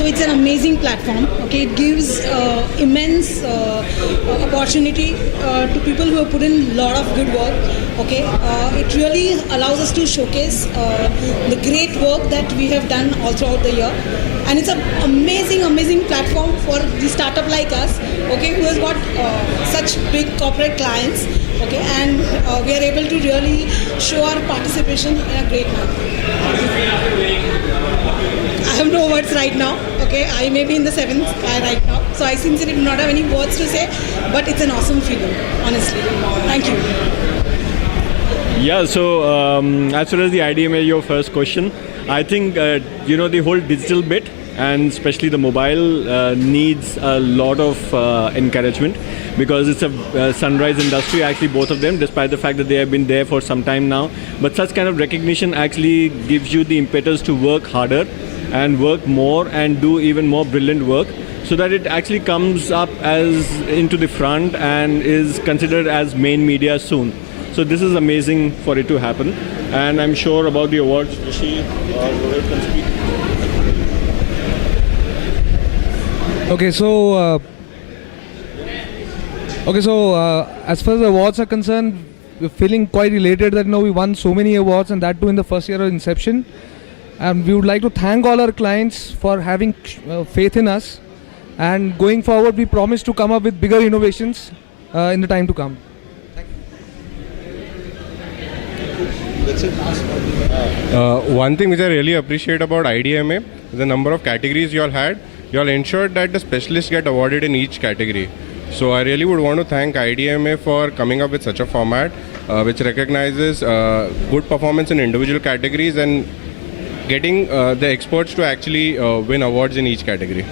So it's an amazing platform. Okay, it gives immense opportunity to people who have put in a lot of good work. Okay, it really allows us to showcase the great work that we have done all throughout the year, and it's an amazing platform for the startup like us. Okay, who has got such big corporate clients. Okay, and we are able to really show our participation in a great manner. I have no words right now. Okay, I may be in the seventh sky right now, so I sincerely do not have any words to say, but it's an awesome feeling, honestly. Thank you. Yeah, so as far as the IDMA, your first question, I think, the whole digital bit and especially the mobile needs a lot of encouragement because it's a sunrise industry, actually both of them, despite the fact that they have been there for some time now. But such kind of recognition actually gives you the impetus to work harder and work more and do even more brilliant work so that it actually comes up as into the front and is considered as main media soon. So this is amazing for it to happen, and I'm sure about the awards, Rishi or Rohit can speak. Okay, so as far as the awards are concerned, we're feeling quite elated that we won so many awards, and that too in the first year of inception. And we would like to thank all our clients for having faith in us. And going forward, we promise to come up with bigger innovations in the time to come. One thing which I really appreciate about IDMA is the number of categories you all had. You all ensured that the specialists get awarded in each category. So I really would want to thank IDMA for coming up with such a format which recognizes good performance in individual categories and getting the experts to actually win awards in each category.